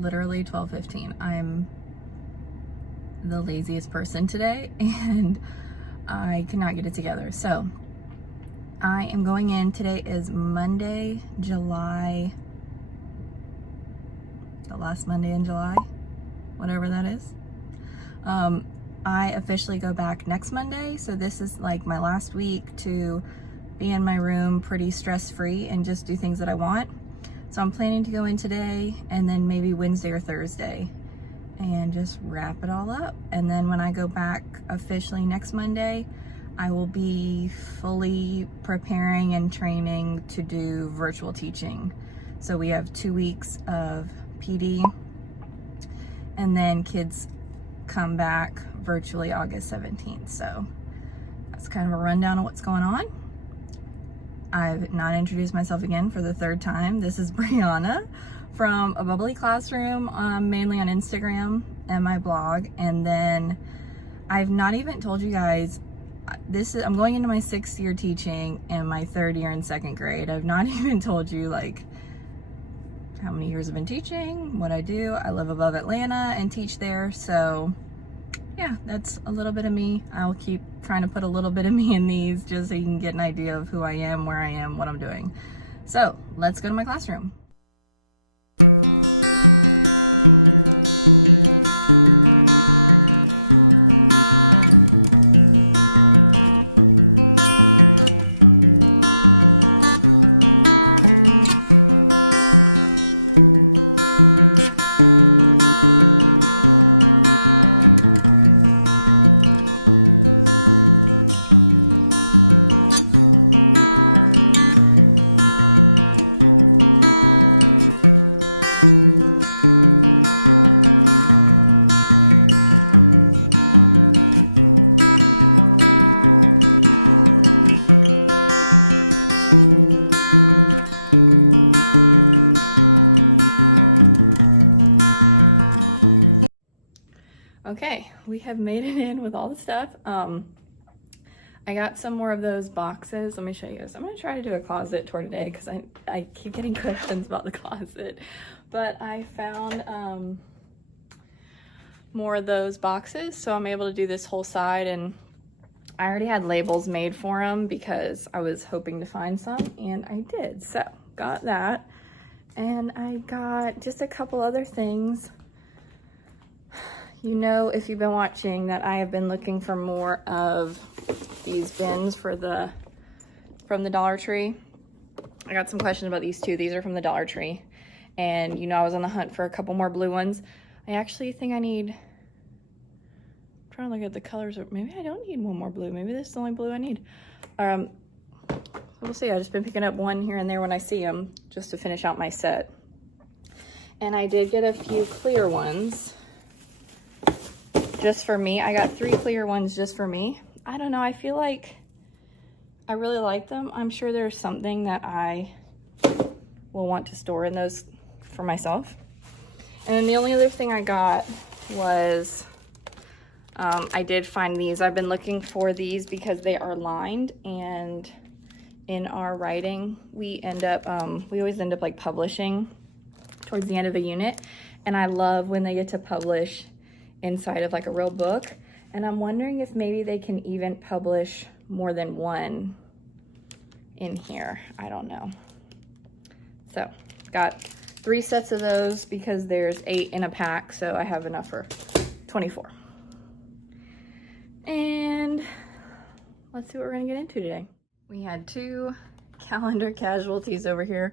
literally 12:15. I'm the laziest person today and I cannot get it together. So I am going in. Today is Monday, July, the last Monday in July, whatever that is. I officially go back next Monday. So this is like my last week to be in my room pretty stress-free and just do things that I want. So I'm planning to go in today and then maybe Wednesday or Thursday and just wrap it all up. And then when I go back officially next Monday, I will be fully preparing and training to do virtual teaching. So we have 2 weeks of PD and then kids come back virtually August 17th. So that's kind of a rundown of what's going on. I've not introduced myself again for the third time. This is Brianna from A Bubbly Classroom, mainly on Instagram and my blog. And then I've not even told you guys, I'm going into my 6th year teaching and my 3rd year in 2nd grade. I've not even told you like how many years I've been teaching, what I do. I live above Atlanta and teach there. So yeah, that's a little bit of me. I'll keep trying to put a little bit of me in these just so you can get an idea of who I am, where I am, what I'm doing. So let's go to my classroom. Okay, we have made it in with all the stuff. I got some more of those boxes. Let me show you this. I'm gonna try to do a closet tour today because I keep getting questions about the closet. But I found more of those boxes, so I'm able to do this whole side, and I already had labels made for them because I was hoping to find some, and I did. So got that, and I got just a couple other things. You know, if you've been watching, that I have been looking for more of these bins from the Dollar Tree. I got some questions about these two. These are from the Dollar Tree. And you know, I was on the hunt for a couple more blue ones. I actually think I need, I'm trying to look at the colors. Maybe I don't need one more blue. Maybe this is the only blue I need. So we'll see. I've just been picking up one here and there when I see them just to finish out my set. And I did get a few clear ones just for me. I got 3 clear ones just for me. I don't know, I feel like I really like them. I'm sure there's something that I will want to store in those for myself. And then the only other thing I got was, I did find these. I've been looking for these because they are lined, and in our writing, we always end up like publishing towards the end of a unit. And I love when they get to publish inside of like a real book, and I'm wondering if maybe they can even publish more than one in here. I don't know. So got 3 sets of those because there's 8 in a pack, so I have enough for 24. And let's see what we're gonna get into today. We had 2 calendar casualties over here,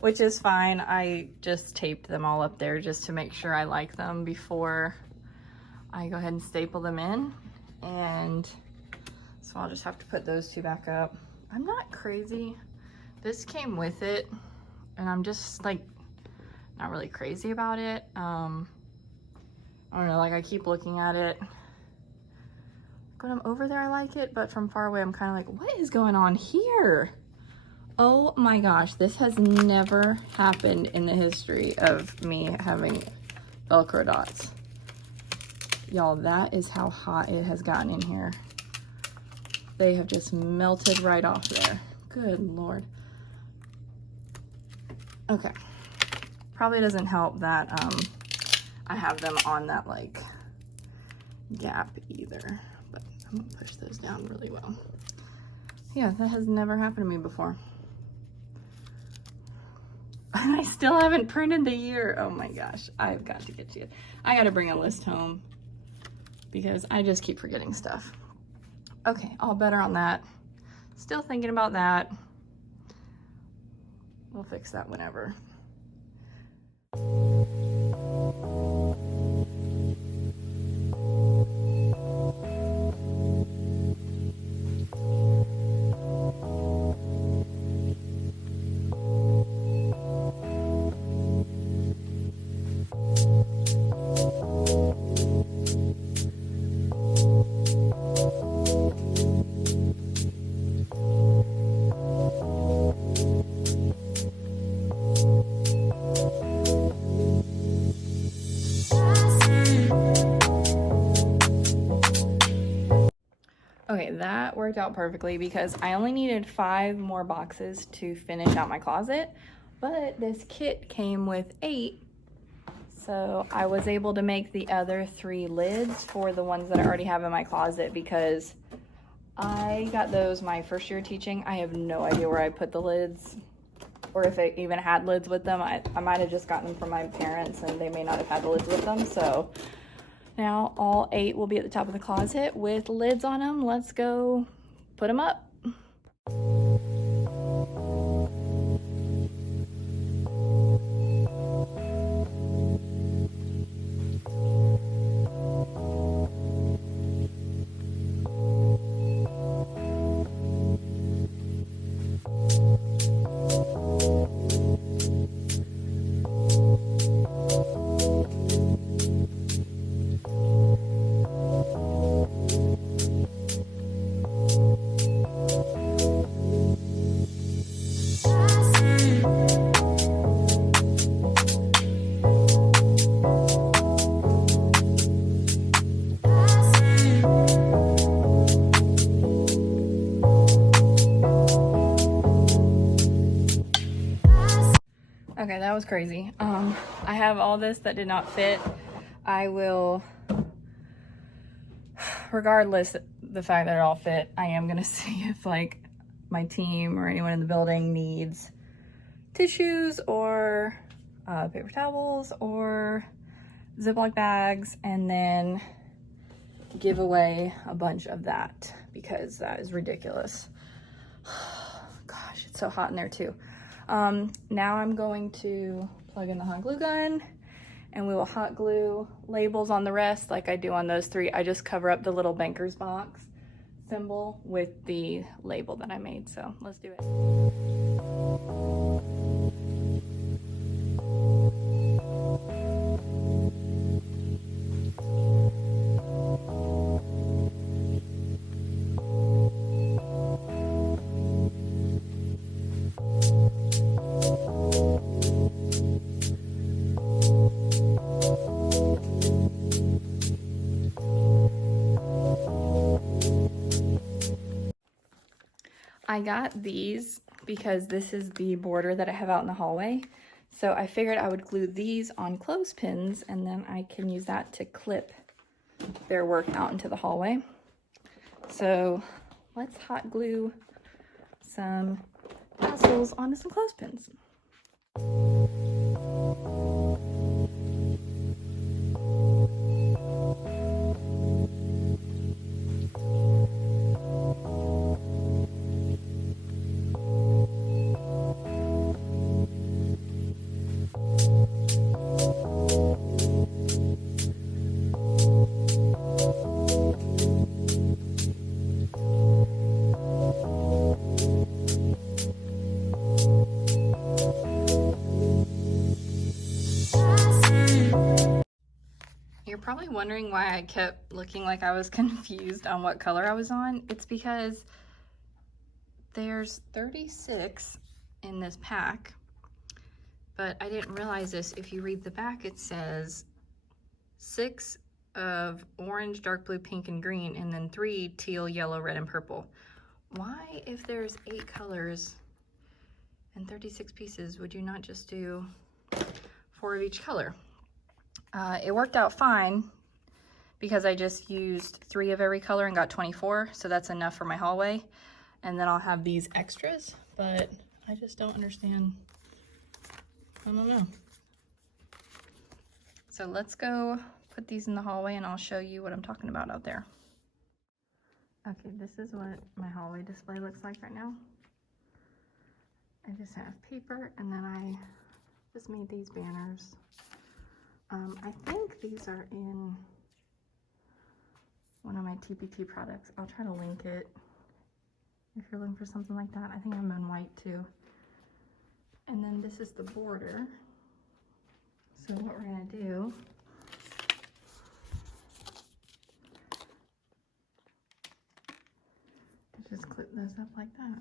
which is fine. I just taped them all up there just to make sure I like them before I go ahead and staple them in. And so I'll just have to put those 2 back up. I'm not crazy. This came with it, and I'm just like not really crazy about it. I don't know, like I keep looking at it. When I'm over there, I like it, but from far away, I'm kind of like, what is going on here? Oh my gosh, this has never happened in the history of me having Velcro dots. Y'all, that is how hot it has gotten in here. They have just melted right off there. Good Lord. Okay. Probably doesn't help that I have them on that like gap either, but I'm gonna push those down really well. Yeah, that has never happened to me before. And I still haven't printed the year. Oh my gosh, I've got to get you. I gotta bring a list home because I just keep forgetting stuff. Okay, all better on that. Still thinking about that. We'll fix that whenever. Okay, that worked out perfectly because I only needed 5 more boxes to finish out my closet, but this kit came with 8, so I was able to make the other 3 lids for the ones that I already have in my closet because I got those my first year teaching. I have no idea where I put the lids or if it even had lids with them. I might have just gotten them from my parents and they may not have had the lids with them, so now all 8 will be at the top of the closet with lids on them. Let's go put them up. Okay, that was crazy. I have all this that did not fit. I will, regardless the fact that it all fit, I am gonna see if like my team or anyone in the building needs tissues or paper towels or Ziploc bags, and then give away a bunch of that because that is ridiculous. Gosh, it's so hot in there too. Now I'm going to plug in the hot glue gun and we will hot glue labels on the rest like I do on those 3. I just cover up the little banker's box symbol with the label that I made. So let's do it. I got these because this is the border that I have out in the hallway. So I figured I would glue these on clothespins and then I can use that to clip their work out into the hallway. So let's hot glue some tassels onto some clothespins. You're probably wondering why I kept looking like I was confused on what color I was on. It's because there's 36 in this pack, but I didn't realize this. If you read the back, it says 6 of orange, dark blue, pink, and green, and then 3 teal, yellow, red, and purple. Why, if there's 8 colors and 36 pieces, would you not just do 4 of each color. It worked out fine because I just used 3 of every color and got 24, so that's enough for my hallway. And then I'll have these extras, but I just don't understand. I don't know. So let's go put these in the hallway and I'll show you what I'm talking about out there. Okay, this is what my hallway display looks like right now. I just have paper and then I just made these banners. I think these are in one of my TPT products. I'll try to link it if you're looking for something like that. I think I'm in white too. And then this is the border. So what we're gonna do is just clip those up like that.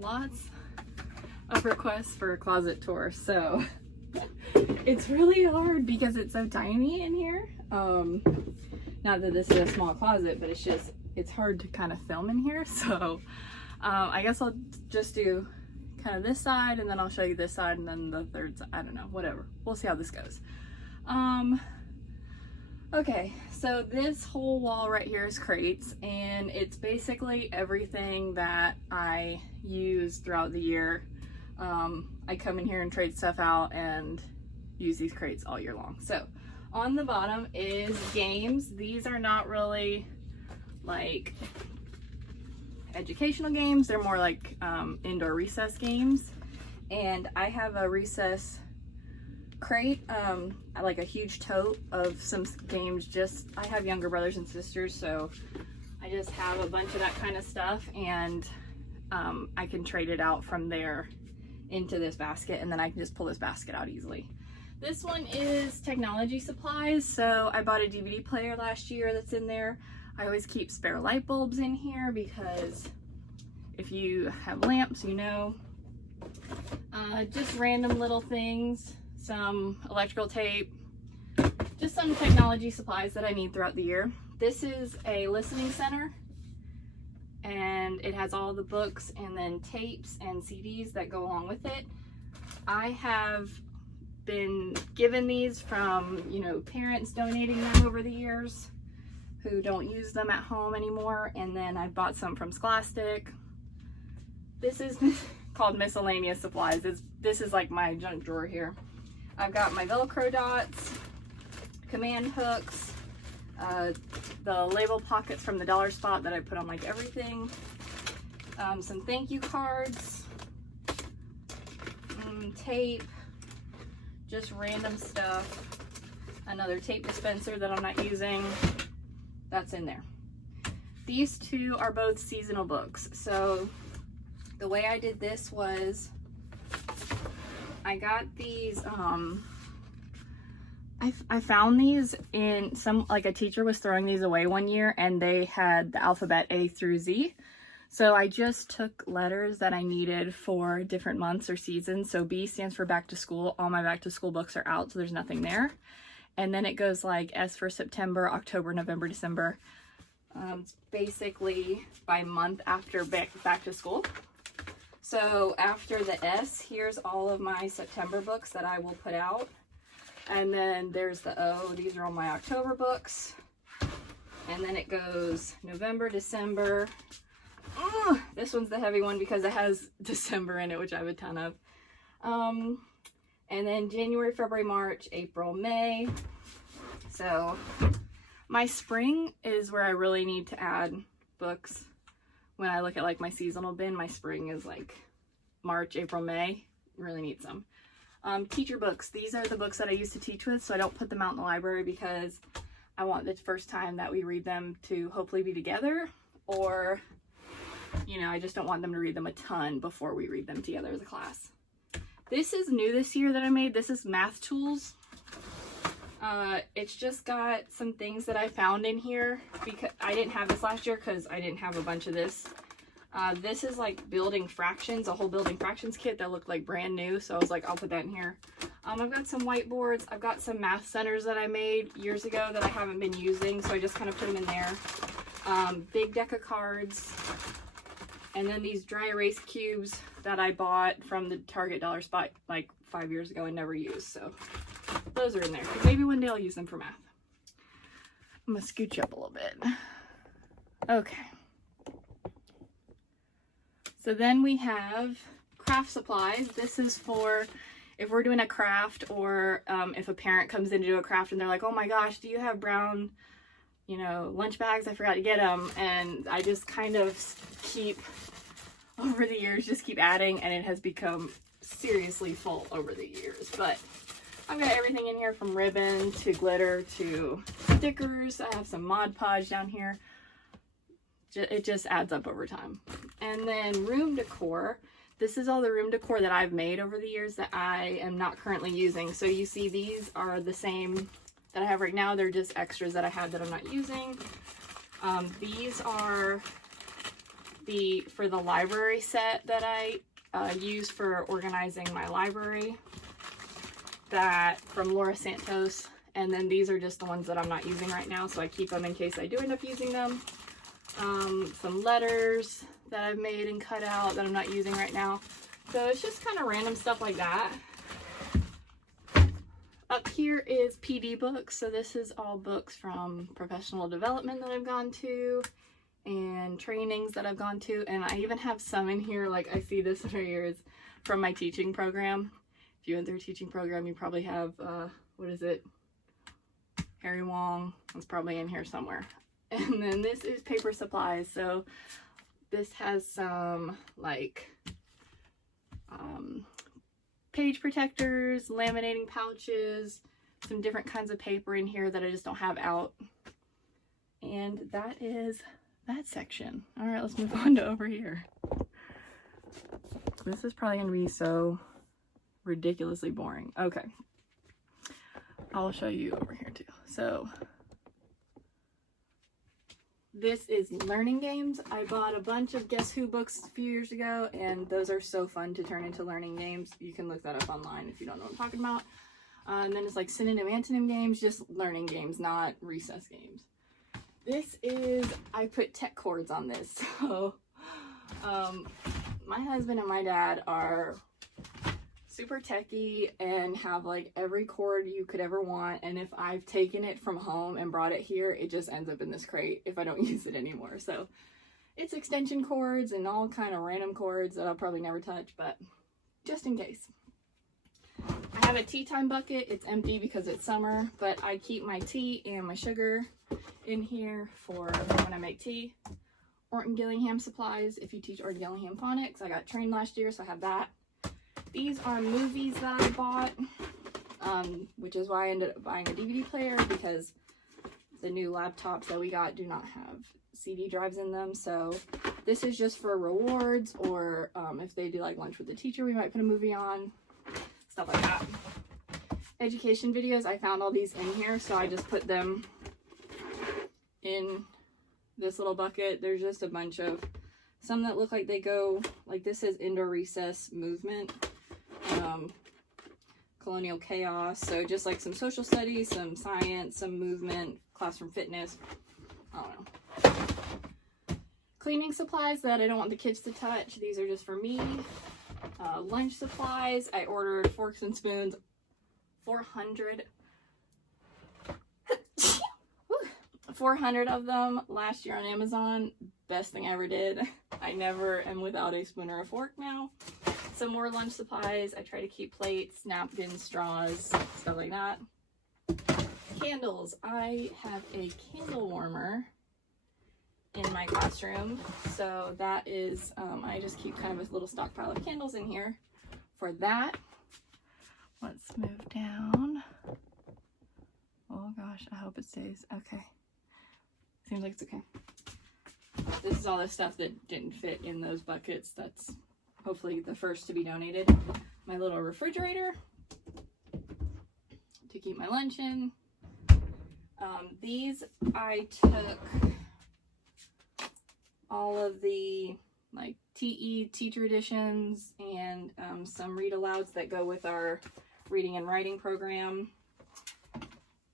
Lots of requests for a closet tour, so it's really hard because it's so tiny in here. Not that this is a small closet, but it's hard to kind of film in here, so I guess I'll just do kind of this side and then I'll show you this side and then the third side. I don't know, whatever, we'll see how this goes. Okay, so this whole wall right here is crates, and it's basically everything that I use throughout the year. I come in here and trade stuff out and use these crates all year long. So on the bottom is games. These are not really like educational games, they're more like indoor recess games. And I have a recess crate, like a huge tote of some games. I have younger brothers and sisters, so I just have a bunch of that kind of stuff, and I can trade it out from there into this basket, and then I can just pull this basket out easily. This one is technology supplies, so I bought a DVD player last year that's in there. I always keep spare light bulbs in here because if you have lamps, you know. Just random little things, some electrical tape, just some technology supplies that I need throughout the year. This is a listening center, and it has all the books and then tapes and CDs that go along with it. I have been given these from, you know, parents donating them over the years who don't use them at home anymore, and then I bought some from Scholastic. This is called miscellaneous supplies. This is like my junk drawer here. I've got my Velcro dots, command hooks, the label pockets from the Dollar Spot that I put on like everything, some thank you cards, tape, just random stuff, another tape dispenser that I'm not using, that's in there. These two are both seasonal books. So the way I did this was I got these, I found these in some, like a teacher was throwing these away one year and they had the alphabet A through Z. So I just took letters that I needed for different months or seasons. So B stands for back to school. All my back to school books are out, so there's nothing there. And then it goes like S for September, October, November, December. It's basically by month after back to school. So after the S, here's all of my September books that I will put out. And then there's the O, these are all my October books. And then it goes November, December. This one's the heavy one because it has December in it, which I have a ton of. And then January, February, March, April, May. So my spring is where I really need to add books. When I look at like my seasonal bin, my spring is like March, April, May. Really need some. Teacher books. These are the books that I used to teach with, so I don't put them out in the library because I want the first time that we read them to hopefully be together, or, you know, I just don't want them to read them a ton before we read them together as a class. This is new this year that I made. This is Math Tools. It's just got some things that I found in here because I didn't have this last year because I didn't have a bunch of this. This is like building fractions, a whole building fractions kit that looked like brand new. So I was like, I'll put that in here. I've got some whiteboards. I've got some math centers that I made years ago that I haven't been using. So I just kind of put them in there. Big deck of cards. And then these dry erase cubes that I bought from the Target Dollar Spot like 5 years ago and never used. So those are in there. Maybe one day I'll use them for math. I'm gonna scooch up a little bit. Okay. So then we have craft supplies. This is for if we're doing a craft, or if a parent comes in to do a craft and they're like, oh my gosh, do you have brown, you know, lunch bags? I forgot to get them. And I just kind of keep, over the years, just keep adding, and it has become seriously full over the years. But I've got everything in here from ribbon to glitter to stickers. I have some Mod Podge down here. It just adds up over time. And then room decor. This is all the room decor that I've made over the years that I am not currently using. So you see these are the same that I have right now. They're just extras that I have that I'm not using. These are for the library set that I use for organizing my library, that from Laura Santos. And then these are just the ones that I'm not using right now, so I keep them in case I do end up using them. Some letters that I've made and cut out that I'm not using right now. So it's just kind of random stuff like that. Up here is PD books. So this is all books from professional development that I've gone to and trainings that I've gone to. And I even have some in here, like I see this right here is from my teaching program. If you went through a teaching program, you probably have, what is it? Harry Wong. It's probably in here somewhere. And then this is paper supplies. So this has some like page protectors, laminating pouches, some different kinds of paper in here that I just don't have out. And that is that section. All right, let's move on to over here. This is probably going to be so ridiculously boring. Okay. I'll show you over here too. So this is learning games. I bought a bunch of Guess Who books a few years ago, and those are so fun to turn into learning games. You can look that up online if you don't know what I'm talking about. And then it's like synonym, antonym games, just learning games, not recess games. This is, I put tech cords on this. So my husband and my dad are super techie and have like every cord you could ever want, and if I've taken it from home and brought it here, it just ends up in this crate if I don't use it anymore. So It's extension cords and all kind of random cords that I'll probably never touch, but just in case. I have a tea time bucket. It's empty because it's summer, but I keep my tea and my sugar in here for when I make tea. Orton Gillingham supplies. If you teach Orton Gillingham phonics, I got trained last year, so I have that. These are movies that I bought, which is why I ended up buying a DVD player, because the new laptops that we got do not have CD drives in them. So this is just for rewards, or if they do like lunch with the teacher, we might put a movie on, stuff like that. Education videos, I found all these in here, so I just put them in this little bucket. There's just a bunch of some that look like they go, like this is indoor recess movement, colonial chaos, so just like some social studies, some science, some movement, classroom fitness, I don't know. Cleaning supplies that I don't want the kids to touch, these are just for me. Lunch supplies, I ordered forks and spoons, 400 of them last year on Amazon. Best thing I ever did. I never am without a spoon or a fork now. Some more lunch supplies. I try to keep plates, napkins, straws, stuff like that. Candles. I have a candle warmer in my classroom, so that is I just keep kind of a little stockpile of candles in here for that. Let's move down. Oh gosh, I hope it stays okay. Seems like it's okay. This is all the stuff that didn't fit in those buckets. That's hopefully the first to be donated. My little refrigerator to keep my lunch in. These I took all of the like TE teacher editions and some read alouds that go with our reading and writing program,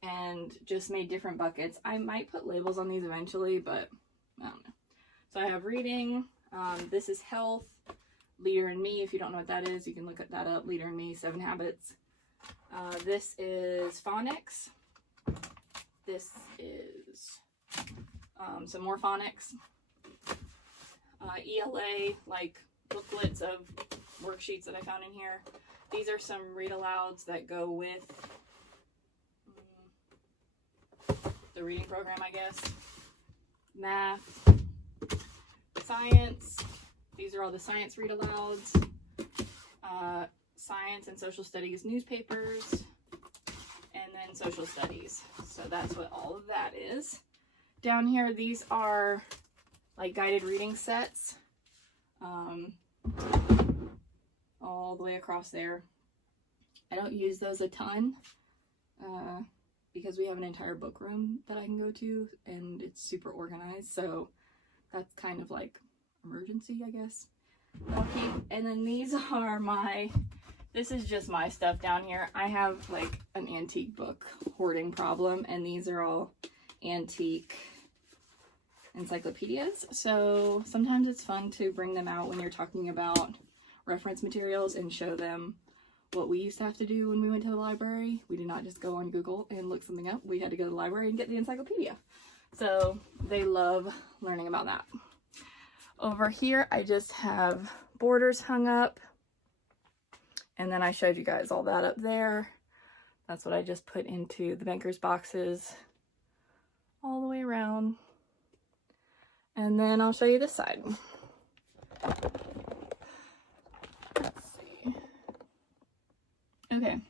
and just made different buckets. I might put labels on these eventually, but I don't know. So I have reading, this is health, Leader in Me. If you don't know what that is, you can look that up. Leader in Me, 7 Habits. This is phonics. This is some more phonics. ELA, like booklets of worksheets that I found in here. These are some read alouds that go with the reading program, I guess. Math, science. These are all the science read alouds. Science and social studies newspapers, and then social studies. So that's what all of that is. Down here, these are like guided reading sets, all the way across there. I don't use those a ton because we have an entire book room that I can go to, and it's super organized, so that's kind of like emergency, I guess. Okay, and then these are this is just my stuff down here. I have like an antique book hoarding problem, and these are all antique encyclopedias, so sometimes it's fun to bring them out when you're talking about reference materials and show them what we used to have to do when we went to the library. We did not just go on Google and look something up. We had to go to the library and get the encyclopedia. So they love learning about that. Over here, I just have borders hung up, and then I showed you guys all that up there. That's what I just put into the banker's boxes all the way around. And then I'll show you this side. Let's see. Okay.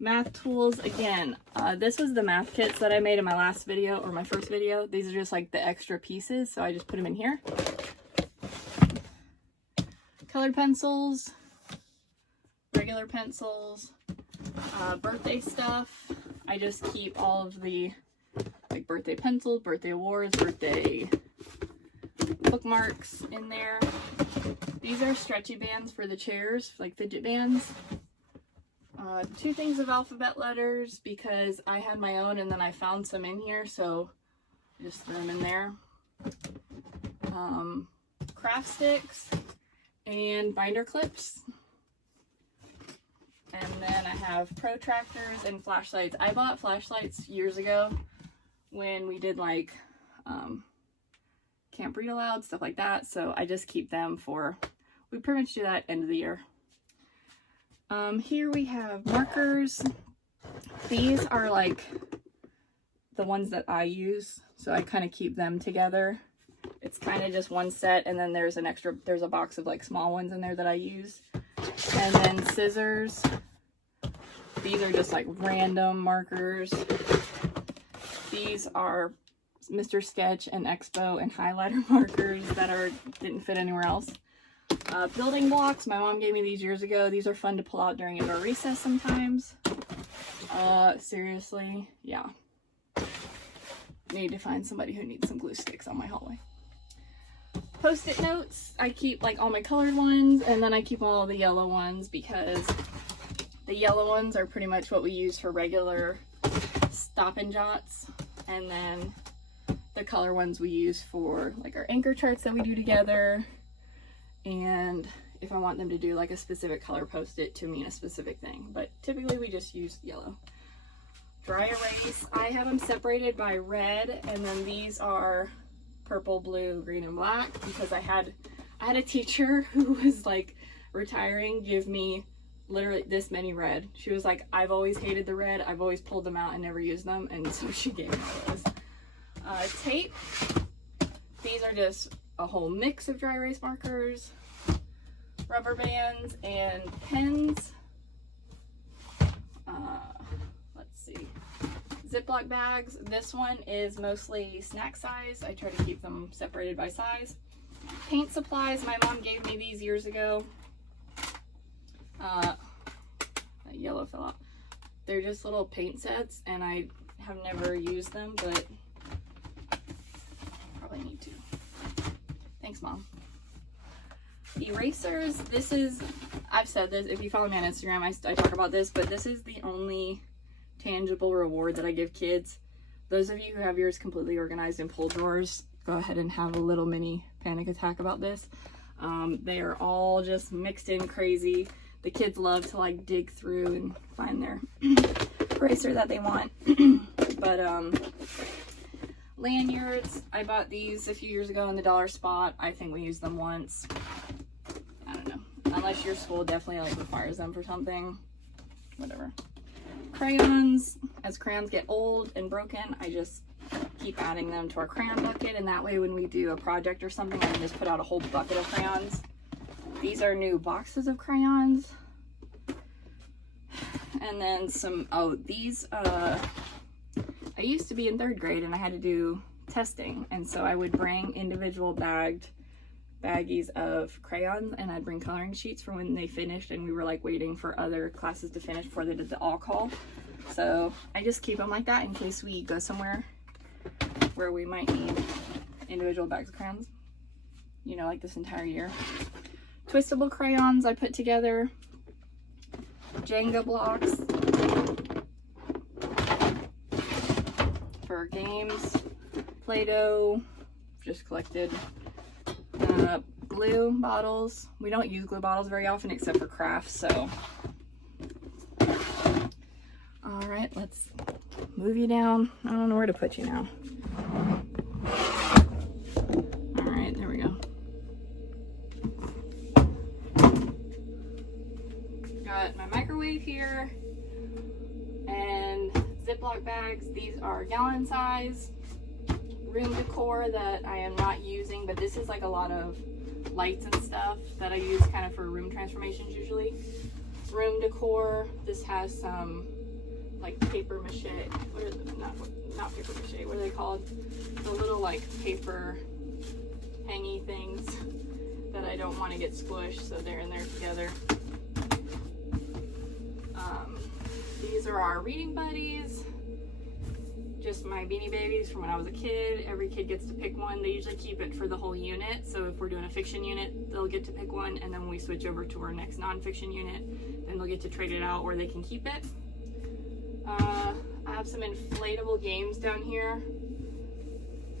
Math tools again. This was the math kits that I made in my last video, or my first video. These are just like the extra pieces, so I just put them in here. Colored pencils, regular pencils, birthday stuff. I just keep all of the like birthday pencils, birthday awards, birthday bookmarks in there. These are stretchy bands for the chairs, like fidget bands. 2 things of alphabet letters because I had my own and then I found some in here, so I just threw them in there. Craft sticks and binder clips. And then I have protractors and flashlights. I bought flashlights years ago when we did like can't breed allowed, stuff like that. So I just keep them for, we pretty much do that end of the year. Here we have markers. These are like the ones that I use, so I kind of keep them together. It's kind of just one set, and then there's a box of like small ones in there that I use. And then scissors. These are just like random markers. These are Mr. Sketch and Expo and highlighter markers that didn't fit anywhere else. Building blocks. My mom gave me these years ago. These are fun to pull out during indoor recess sometimes. Seriously, yeah. Need to find somebody who needs some glue sticks on my hallway. Post-it notes. I keep like all my colored ones, and then I keep all the yellow ones because the yellow ones are pretty much what we use for regular Stop and Jots, and then the color ones we use for like our anchor charts that we do together, and if I want them to do like a specific color post-it to mean a specific thing, but typically we just use yellow. Dry erase, I have them separated by red, and then these are purple, blue, green, and black, because I had a teacher who was like retiring give me literally this many red. She was like, I've always hated the red, I've always pulled them out and never used them, and so she gave me those. Tape, these are just a whole mix of dry erase markers, rubber bands, and pens. Let's see, Ziploc bags. This one is mostly snack size. I try to keep them separated by size. Paint supplies, my mom gave me these years ago. That yellow fell out. They're just little paint sets, and I have never used them, but probably need to. Thanks, Mom. Erasers, this is, I've said this, if you follow me on Instagram, I talk about this, but this is the only tangible reward that I give kids. Those of you who have yours completely organized in pull drawers, go ahead and have a little mini panic attack about this. They are all just mixed in crazy. The kids love to like dig through and find their eraser that they want. But lanyards, I bought these a few years ago in the dollar spot. I think we used them once. I don't know, unless your school definitely like requires them for something, whatever. Crayons, as crayons get old and broken, I just keep adding them to our crayon bucket, and that way when we do a project or something, I can just put out a whole bucket of crayons. These are new boxes of crayons. And then some, these, I used to be in 3rd grade and I had to do testing, and so I would bring individual baggies of crayons, and I'd bring coloring sheets for when they finished, and we were like waiting for other classes to finish before they did the all call. So I just keep them like that in case we go somewhere where we might need individual bags of crayons, you know, like this entire year. Twistable crayons I put together. Jenga blocks for games. Play-Doh, just collected. Glue bottles. We don't use glue bottles very often except for crafts, so. All right, let's move you down. I don't know where to put you now. All right, there we go. Got my microwave here and Ziploc bags. These are gallon size. Room decor that I am not using, but this is like a lot of lights and stuff that I use kind of for room transformations usually. Room decor, this has some like paper mache, what are they, not paper mache, what are they called? The little like paper hangy things that I don't want to get squished, so they're in there together. These are our reading buddies. Just my Beanie Babies from when I was a kid. Every kid gets to pick one. They usually keep it for the whole unit. So if we're doing a fiction unit, they'll get to pick one. And then when we switch over to our next nonfiction unit, then they'll get to trade it out or they can keep it. I have some inflatable games down here.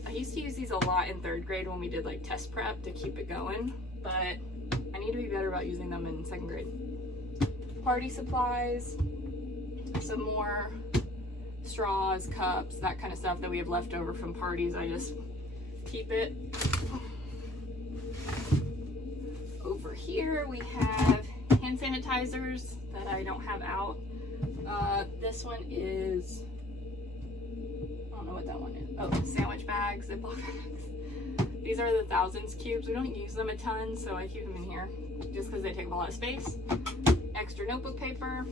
I used to use these a lot in 3rd grade when we did like test prep to keep it going, but I need to be better about using them in 2nd grade. Party supplies, some more straws, cups, that kind of stuff that we have left over from parties. I just keep it. here we have hand sanitizers that I don't have out. This one is, I don't know what that one is. Oh, sandwich bags, Ziploc bags. These are the Thousands cubes. We don't use them a ton, so I keep them in here just because they take up a lot of space. Extra notebook paper.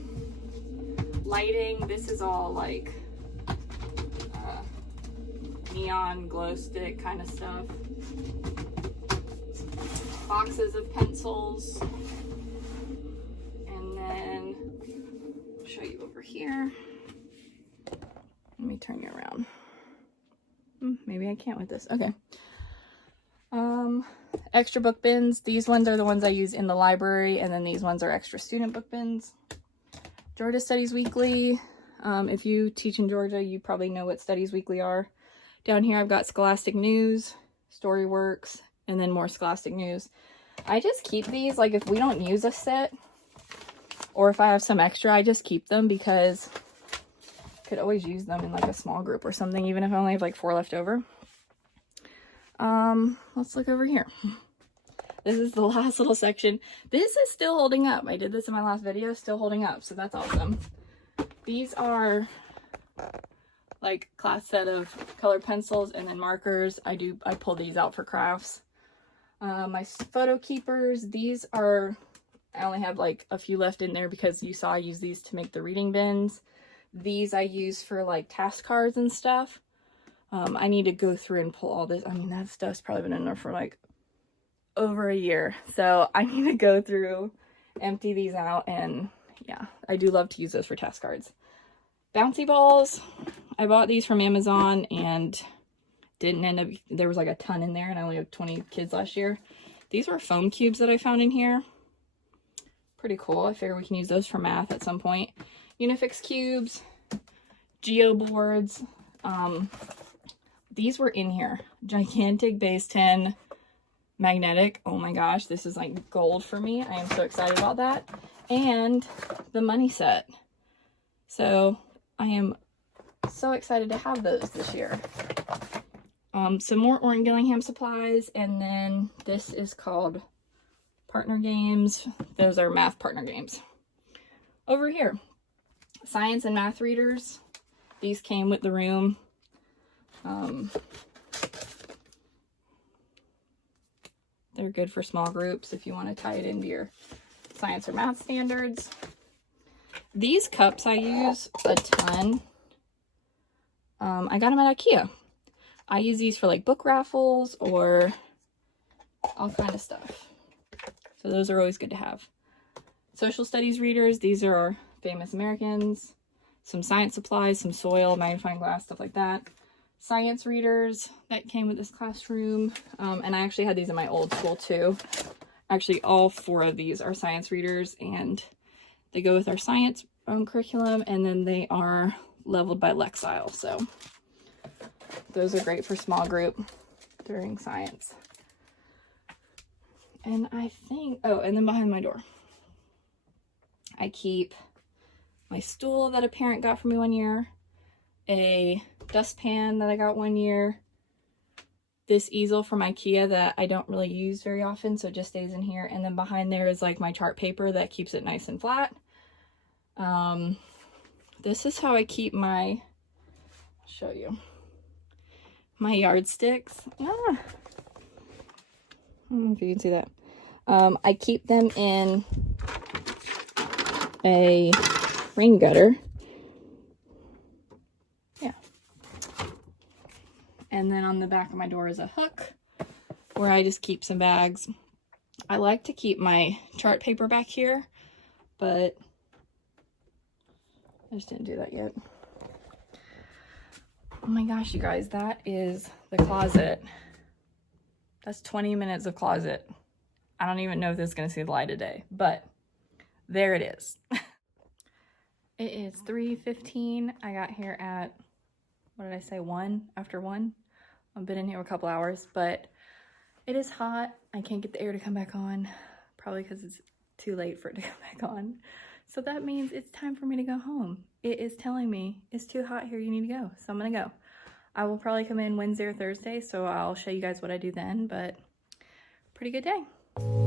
Lighting, this is all like neon glow stick kind of stuff. Boxes of pencils. And then I'll show you over here. Let me turn you around. Maybe I can't with this. Okay. Extra book bins. These ones are the ones I use in the library, and then these ones are extra student book bins. Georgia Studies Weekly. If you teach in Georgia, you probably know what Studies Weekly are. Down here I've got Scholastic News, Storyworks, and then more Scholastic News. I just keep these, like if we don't use a set, or if I have some extra, I just keep them because I could always use them in like a small group or something, even if I only have like 4 left over. Let's look over here. This is the last little section. This is still holding up. I did this in my last video, still holding up, so that's awesome. These are like class set of colored pencils and then markers. I pull these out for crafts. My photo keepers, these are, I only have like a few left in there because you saw I use these to make the reading bins. These I use for like task cards and stuff. I need to go through and pull all this. I mean, that stuff's probably been in there for like over a year. So I need to go through, empty these out, and yeah, I do love to use those for task cards. Bouncy balls. I bought these from Amazon and didn't end up, there was like a ton in there and I only had 20 kids last year. These were foam cubes that I found in here. Pretty cool. I figure we can use those for math at some point. Unifix cubes, geo boards. These were in here. Gigantic base 10 magnetic. Oh my gosh, this is like gold for me. I am so excited about that. And the money set. So I am so excited to have those this year. Some more Orton Gillingham supplies, and then this is called Partner Games. Those are math partner games. Over here, science and math readers. These came with the room. They're good for small groups if you want to tie it into your science or math standards. These cups I use a ton. I got them at IKEA. I use these for like book raffles or all kind of stuff. So those are always good to have. Social studies readers. These are our famous Americans. Some science supplies, some soil, magnifying glass, stuff like that. Science readers that came with this classroom. And I actually had these in my old school too. Actually, all 4 of these are science readers, and they go with our science curriculum, and then they are leveled by Lexile. So those are great for small group during science. And I think, oh, and then behind my door, I keep my stool that a parent got for me one year, a dustpan that I got one year, this easel from IKEA that I don't really use very often, so it just stays in here, and then behind there is like my chart paper that keeps it nice and flat. This is how I keep my, I'll show you, my yardsticks. I don't know if you can see that. I keep them in a rain gutter. Yeah. And then on the back of my door is a hook where I just keep some bags. I like to keep my chart paper back here, but I just didn't do that yet. Oh my gosh, you guys, that is the closet. That's 20 minutes of closet. I don't even know if this is going to see the light of day, but there it is. It is 3:15. I got here at, what did I say, 1? After 1? I've been in here a couple hours, but it is hot. I can't get the air to come back on, probably because it's too late for it to come back on. So that means it's time for me to go home. It is telling me it's too hot here, you need to go. So I'm gonna go. I will probably come in Wednesday or Thursday, so I'll show you guys what I do then, but pretty good day.